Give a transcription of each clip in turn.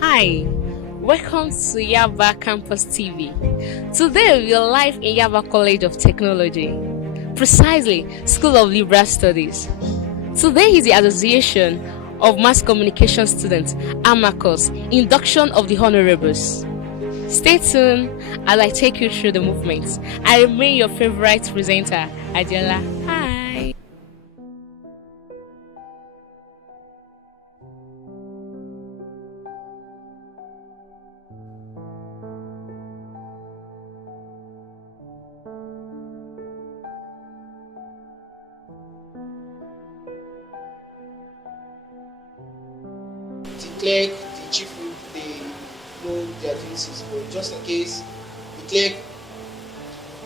Hi, welcome to Yaba Campus TV. Today we are live in Yaba College of Technology, precisely School of Liberal Studies. Today is the Association of Mass Communication Students, AMACOS, induction of the Honorables. Stay tuned as I take you through the movements. I remain your favorite presenter, Adela. Hi. The clerk, the chief whip, they know their duties, but just in case the clerk,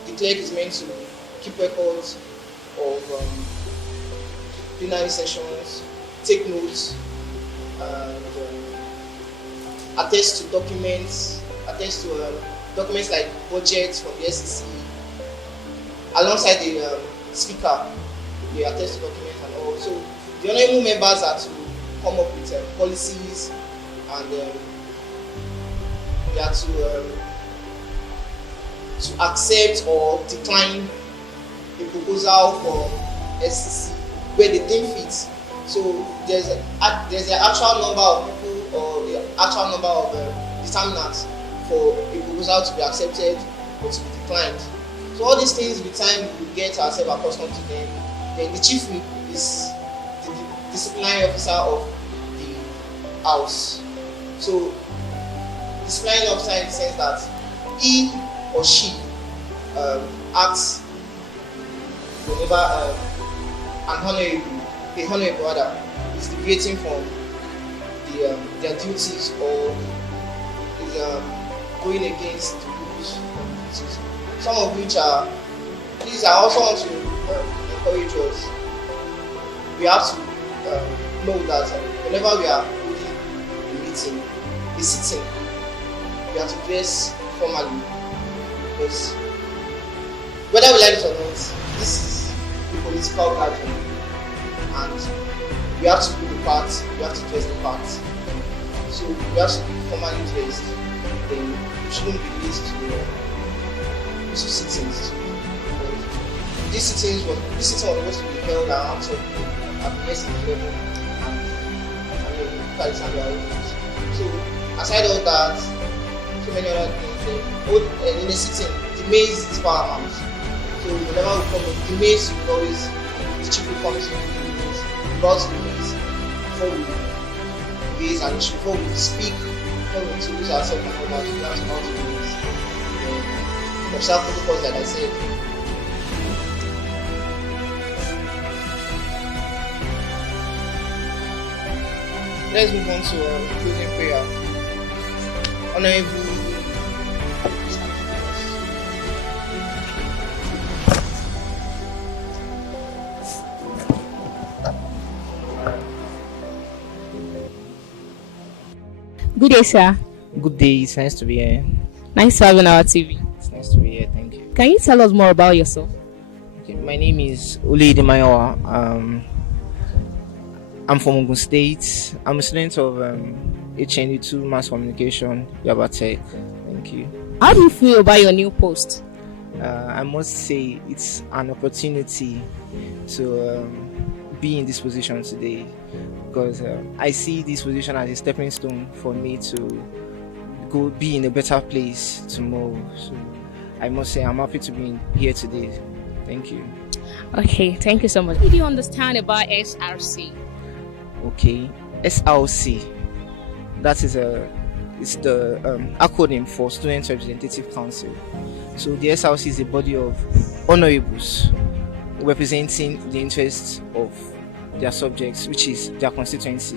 the clerk is meant to keep records of plenary sessions, take notes, and attest to documents like budgets from the SEC, alongside the speaker. They attest to documents and all. So the honorable members are to come up with policies, and they are to accept or decline a proposal from SEC where they deem fit. So there's the actual number of people or the actual number of determinants for a proposal to be accepted or to be declined. So all these things with time we get ourselves accustomed to them. Then the chief whip is the disciplinary officer of the house. So disciplinary officer in the sense that he or she acts whenever a honorable rather, is deviating from their duties or is going against the rules. Some of which are, these I also want to encourage us. We have to know that whenever we are holding a meeting, a sitting, we have to dress formally, because whether we like it or not, this is a political gathering, and we have to do the part, we have to dress the part. So we have to be formally dressed. Then we shouldn't be late to sittings. This sitting was supposed to be held around at the SEC level, and look at the time we are holding. So aside all that, so many other things. In the sitting, the maze is paramount. So whenever we come in, the maze will always, the chief will come to the maze, about the maze before we raise and before we speak, before we introduce ourselves and all that, we have to know the maze. Observe protocols, like I said. Let's move on to closing prayer. Honorable Good day, sir. good day, it's nice to be here. Nice to have you on our TV. It's nice to be here, thank you. Can you tell us more about yourself? Okay, my name is Uli Mayowa. I'm from Ogun State. I'm a student of HND2 Mass Communication, Yaba Tech. Thank you. How do you feel about your new post? I must say it's an opportunity to be in this position today, because I see this position as a stepping stone for me to go be in a better place tomorrow. So I must say I'm happy to be here today. Thank you. Okay, thank you so much. What do you understand about SRC? Okay, SRC. That is it's the acronym for Student Representative Council. So the SRC is a body of honorables representing the interests of their subjects, which is their constituency,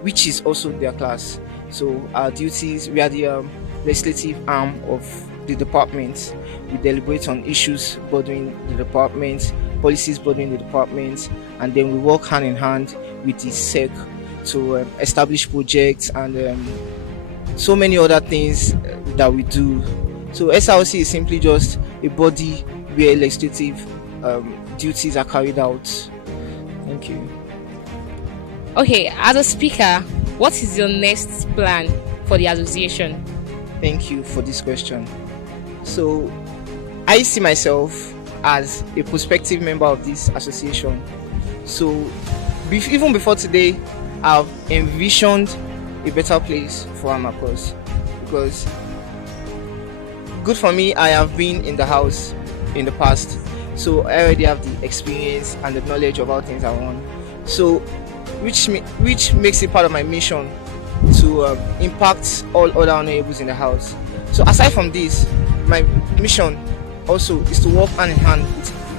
which is also their class. So our duties, we are the legislative arm of the department. We deliberate on issues bothering the department, policies bothering the department, and then we work hand in hand with the SEC to establish projects and so many other things that we do. So SRC is simply just a body where legislative duties are carried out. Thank you. Okay, as a speaker, what is your next plan? for the association? Thank you for this question. So, I see myself as a prospective member of this association. So, even before today, I've envisioned a better place for AMACOS, because good for me, I have been in the house in the past, so I already have the experience and the knowledge of how things are run. So, which makes it part of my mission to impact all other honorables in the house. So, aside from this, my mission also is to work hand in hand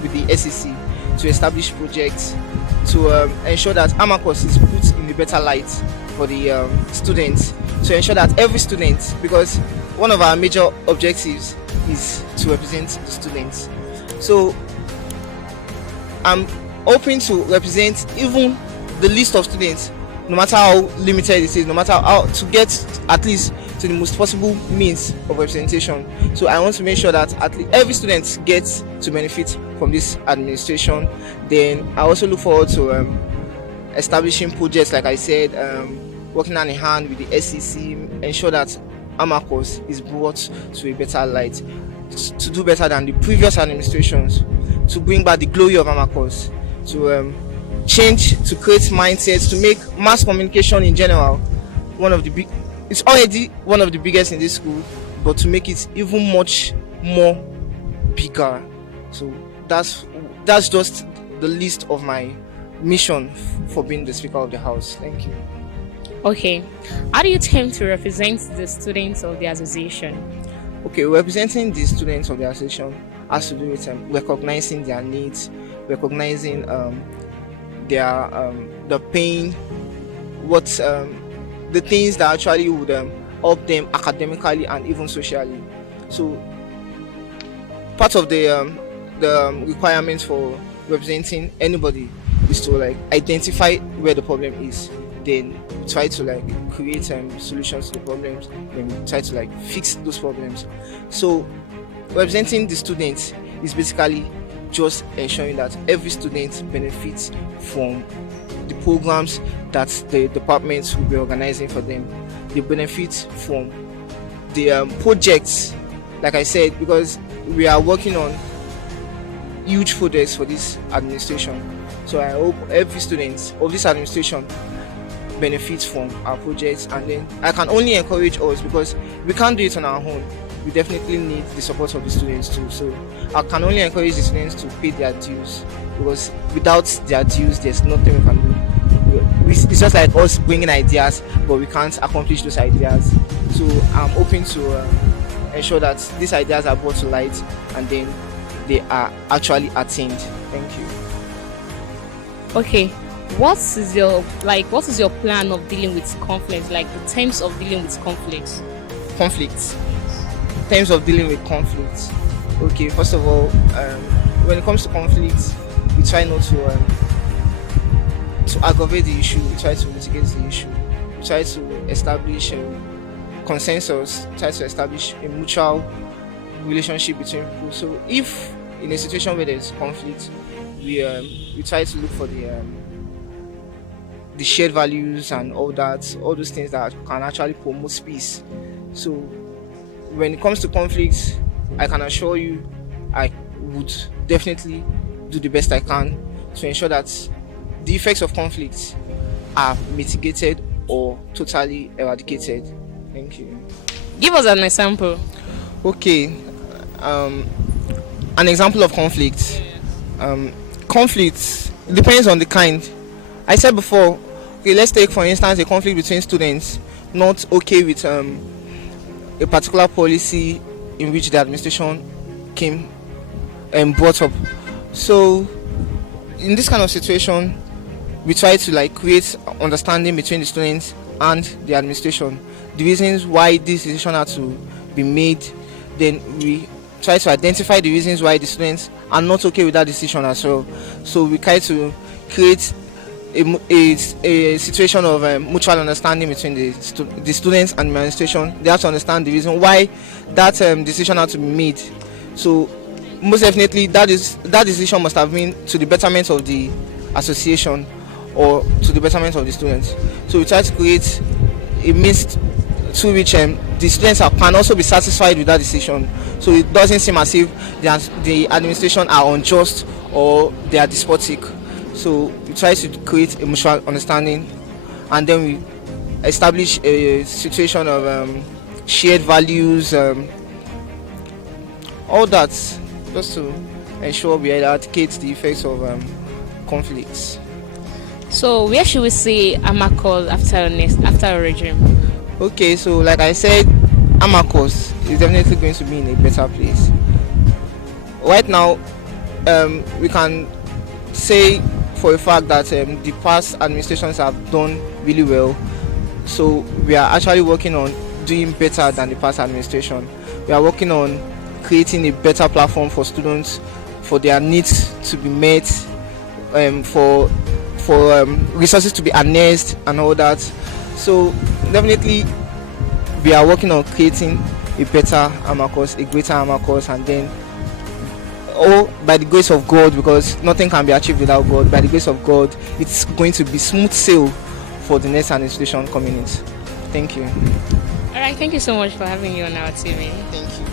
with the SEC to establish projects to ensure that AMACOS is put in a better light for the students, to ensure that every student, because one of our major objectives is to represent the students. So I'm hoping to represent even the list of students, no matter how limited it is, no matter how, to get at least to the most possible means of representation. So I want to make sure that at least every student gets to benefit from this administration. Then I also look forward to establishing projects, like I said, working hand in hand with the SEC, ensure that AMACOS is brought to a better light, to do better than the previous administrations, to bring back the glory of AMACOS, to change, to create mindsets, to make mass communication in general it's already one of the biggest in this school, but to make it even much more bigger. So that's just the list of my mission for being the Speaker of the House. Thank you. Okay, how do you tend to represent the students of the association? Okay, representing the students of the association has to do with recognizing their needs, recognizing the pain, the things that actually would help them academically and even socially. So part of the requirements for representing anybody is to identify where the problem is, then try to create solutions to the problems, then try to fix those problems. So representing the students is basically just ensuring that every student benefits from the programs that the departments will be organizing for them. They benefit from the projects, like I said, because we are working on huge projects for this administration. So I hope every student of this administration benefits from our projects, and then I can only encourage us, because we can't do it on our own. We definitely need the support of the students too. So I can only encourage the students to pay their dues, because without their dues, there's nothing we can do. It's just like us bringing ideas, but we can't accomplish those ideas. So I'm hoping to ensure that these ideas are brought to light, and then they are actually attained. Thank you. Okay, what is your plan of dealing with conflicts, like the terms of dealing with conflicts? Terms of dealing with conflicts. Okay, first of all, when it comes to conflicts, we try not to aggravate the issue. We try to mitigate the issue. We try to establish consensus. Try to establish a mutual relationship between people. So if in a situation where there is conflict, we try to look for the shared values and all those things that can actually promote peace. So when it comes to conflicts, I can assure you I would definitely do the best I can to ensure that the effects of conflicts are mitigated or totally eradicated. Thank you. Give us an example. Okay, an example of conflict. Conflict depends on the kind. I said before, okay, let's take for instance a conflict between students not okay with a particular policy in which the administration came and brought up. So in this kind of situation, we try to create understanding between the students and the administration, the reasons why this decision had to be made. Then we try to identify the reasons why the students are not okay with that decision as well. So we try to create a situation of mutual understanding between the students and the administration. They have to understand the reason why that decision had to be made. So most definitely that decision must have been to the betterment of the association or to the betterment of the students. So we try to create a means to which the students can also be satisfied with that decision. So it doesn't seem as if the administration are unjust or they are despotic. So we try to create a mutual understanding, and then we establish a situation of shared values, all that, just to ensure we eradicate the effects of conflicts. So where should we see AMACOS after a regime? Okay, so like I said, AMACOS is definitely going to be in a better place. Right now, we can say for a fact that the past administrations have done really well. So we are actually working on doing better than the past administration. We are working on creating a better platform for students, for their needs to be met, for resources to be harnessed and all that. So definitely we are working on creating a better AMACOS, a greater AMACOS, and then all by the grace of God, because nothing can be achieved without God. By the grace of God, it's going to be smooth sail for the next administration coming in. Thank you. All right, thank you so much for having you on our TV. Thank you.